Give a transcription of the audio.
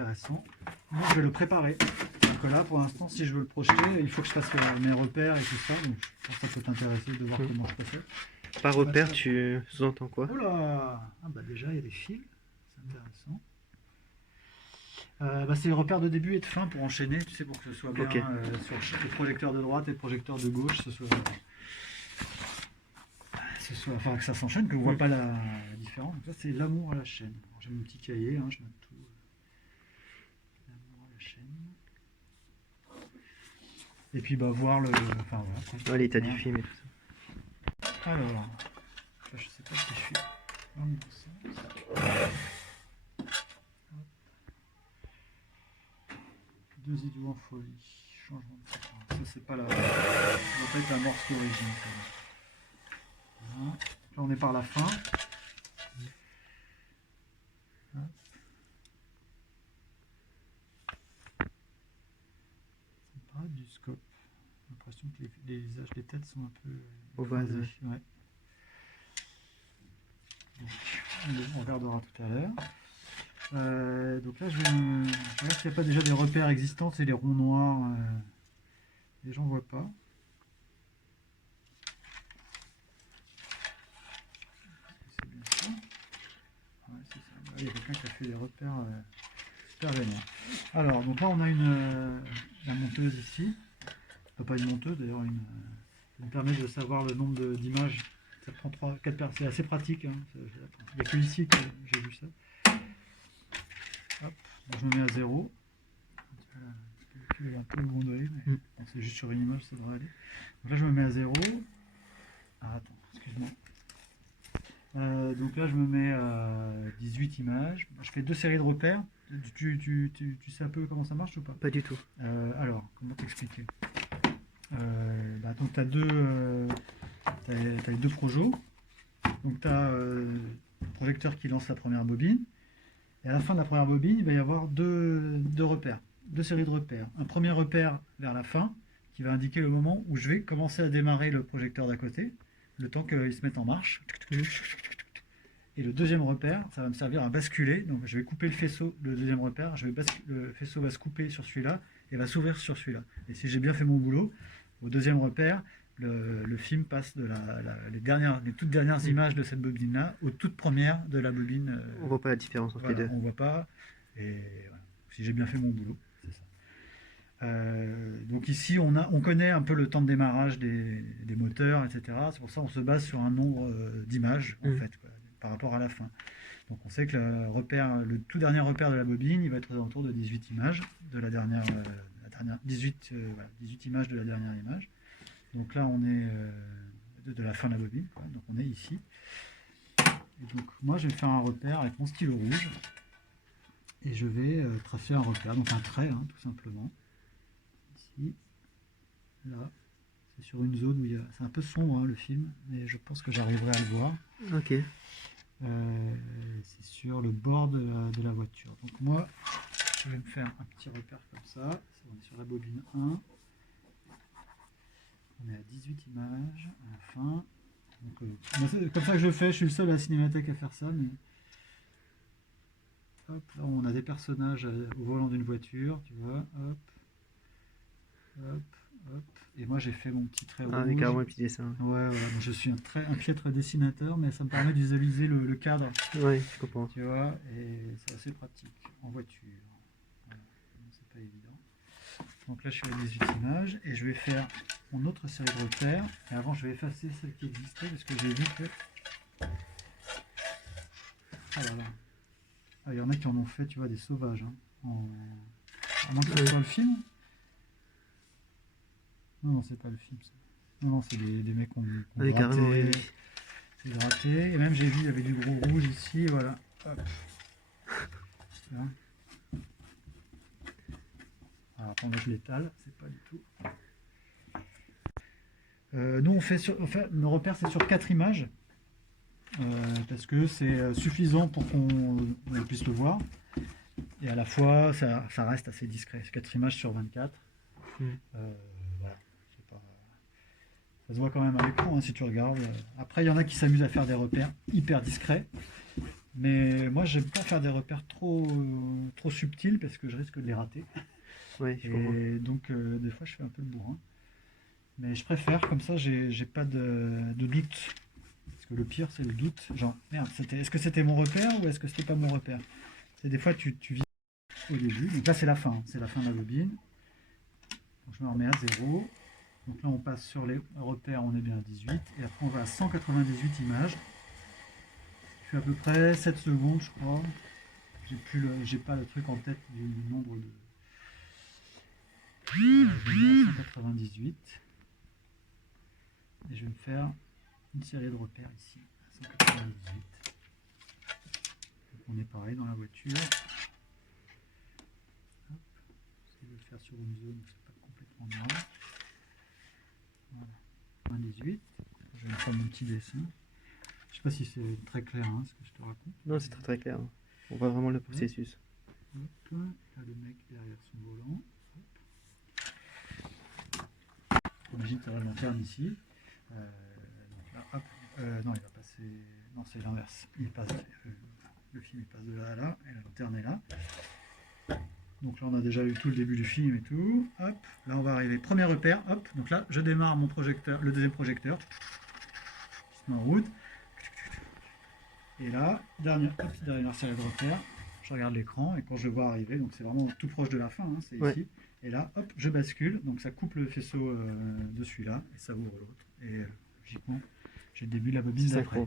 intéressant. Donc, je vais le préparer. Donc là, pour l'instant, si je veux le projeter, il faut que je fasse mes repères et tout ça. Donc je pense que ça peut t'intéresser de voir comment je procède. Par repère, tu sous-entends quoi? Oh là! Ah bah déjà, il y a des fils. C'est intéressant. C'est les repères de début et de fin pour enchaîner, tu sais, pour que ce soit bien sur le projecteur de droite et le projecteur de gauche, enfin que ça s'enchaîne, que on voit pas la différence. Donc ça, c'est l'amour à la chaîne. J'ai mon petit cahier, hein, je note tout. L'amour à la chaîne. Et puis voir le. Enfin voilà. L'état du film et tout ça. Alors, là, je sais pas si je suis dans le bon sens. Deux idiots en folie. Changement de séquence. Ça, c'est pas la. Ça doit pas être la morse d'origine. Voilà. Là, on est par la fin. C'est pas du scope. J'ai l'impression que les visages des têtes sont un peu ovales. Ouais. Donc, on regardera tout à l'heure. Donc là, je regarde s'il n'y a pas déjà des repères existants, c'est les ronds noirs. Les gens ne voient pas. C'est bien ça. Ouais, c'est ça. Là, il y a quelqu'un qui a fait des repères super vénères. Alors, donc là, on a la monteuse ici. Pas une monteuse, d'ailleurs, qui me permet de savoir le nombre d'images. Ça prend 3-4 paires. C'est assez pratique. Hein. Il n'y a que ici que j'ai vu ça. Hop, je me mets à 0. Il est un peu gondolé, mais c'est juste sur une image, ça devrait aller. Donc là, je me mets à 0. Ah, attends, excuse-moi. Donc là, je me mets à 18 images. Je fais 2 séries de repères. Tu sais un peu comment ça marche ou pas? Pas du tout. Alors, comment t'expliquer? Donc, tu as les deux projos. Donc, tu as le projecteur qui lance la première bobine. Et à la fin de la première bobine, il va y avoir deux repères, 2 séries de repères. Un premier repère vers la fin, qui va indiquer le moment où je vais commencer à démarrer le projecteur d'à côté, le temps qu'il se mette en marche. Et le deuxième repère, ça va me servir à basculer. Donc je vais couper le faisceau, le deuxième repère, le faisceau va se couper sur celui-là et va s'ouvrir sur celui-là. Et si j'ai bien fait mon boulot, au deuxième repère, le film passe de les toutes dernières images de cette bobine-là aux toutes premières de la bobine. On voit pas la différence entre les deux. On voit pas. Et voilà. Si j'ai bien fait mon boulot, c'est ça. Donc ici, on connaît un peu le temps de démarrage des moteurs, etc. C'est pour ça qu'on se base sur un nombre d'images, en fait, quoi, par rapport à la fin. Donc on sait que le tout dernier repère de la bobine, il va être aux alentours de 18 images de la dernière, 18 images de la dernière image. Donc là, on est de la fin de la bobine, quoi. Donc on est ici. Et donc moi, je vais faire un repère avec mon stylo rouge et je vais tracer un repère, donc un trait, hein, tout simplement. Ici, là, c'est sur une zone où c'est un peu sombre, hein, le film, mais je pense que j'arriverai à le voir. Ok. C'est sur le bord de la voiture. Donc moi, je vais me faire un petit repère comme ça. On est sur la bobine 1. On est à 18 images à la fin. Donc, c'est comme ça que je fais. Je suis le seul à la Cinémathèque à faire ça. Mais... Hop, là, on a des personnages au volant d'une voiture, tu vois. Hop, hop, hop. Et moi, j'ai fait mon petit trait rouge. Avec carrément un petit dessin. Ouais, voilà. Donc, je suis un piètre dessinateur, mais ça me permet de visualiser le cadre. Oui, je comprends. Tu vois, et c'est assez pratique en voiture. Voilà. C'est pas évident. Donc là, je suis à 18 images et je vais faire mon autre série de repères. Et avant, je vais effacer celle qui existait parce que j'ai vu que. Ah là là. Ah, il y en a qui en ont fait, tu vois, des sauvages. Hein, à moins que ce soit le film. Non, c'est pas le film, ça. Non, c'est des mecs qui ont gratté. C'est gratté. Et même, j'ai vu, il y avait du gros rouge ici, voilà. Hop. Là. Alors, attends, là, je l'étale, c'est pas du tout. Nous, nos repères, c'est sur 4 images. Parce que c'est suffisant pour qu'on puisse le voir. Et à la fois, ça reste assez discret. C'est 4 images sur 24. Voilà. Ça se voit quand même à l'écran, hein, si tu regardes. Après, il y en a qui s'amusent à faire des repères hyper discrets. Mais moi, j'aime pas faire des repères trop subtils parce que je risque de les rater. Ouais, je comprends. Et donc, des fois, je fais un peu le bourrin. Mais je préfère, comme ça, j'ai pas de doute. Parce que le pire, c'est le doute. Genre, merde, est-ce que c'était mon repère ou est-ce que c'était pas mon repère? C'est des fois, tu vis au début. Donc là, c'est la fin. C'est la fin de la bobine. Donc je me remets à 0. Donc là, on passe sur les repères, on est bien à 18. Et après, on va à 198 images. Je fais à peu près 7 secondes, je crois. J'ai pas le truc en tête du nombre de. Je vais mettre à 198. Et je vais me faire une série de repères ici, à 198. Donc on est pareil dans la voiture. Hop. J'essaie de le faire sur une zone où c'est pas complètement noir. Voilà. 98. Je vais faire mon petit dessin. Je sais pas si c'est très clair ce que je te raconte. Non, c'est très très clair. On voit vraiment le processus. Hop. Là, le mec derrière son volant. Imagine que tu as la lanterne ici. Donc là, hop. Non, il va passer. Non, c'est l'inverse. Le film il passe de là à là et la lanterne est là. Donc là, on a déjà eu tout le début du film et tout. Hop. Là, on va arriver. Premier repère. Hop. Donc là, je démarre mon projecteur, le deuxième projecteur. Il se met en route. Et là, dernière série de repères. Je regarde l'écran et quand je le vois arriver, donc c'est vraiment tout proche de la fin, c'est ici. Et là, hop, je bascule, donc ça coupe le faisceau de celui-là et ça ouvre l'autre. Et logiquement, j'ai le début de la bobine d'après.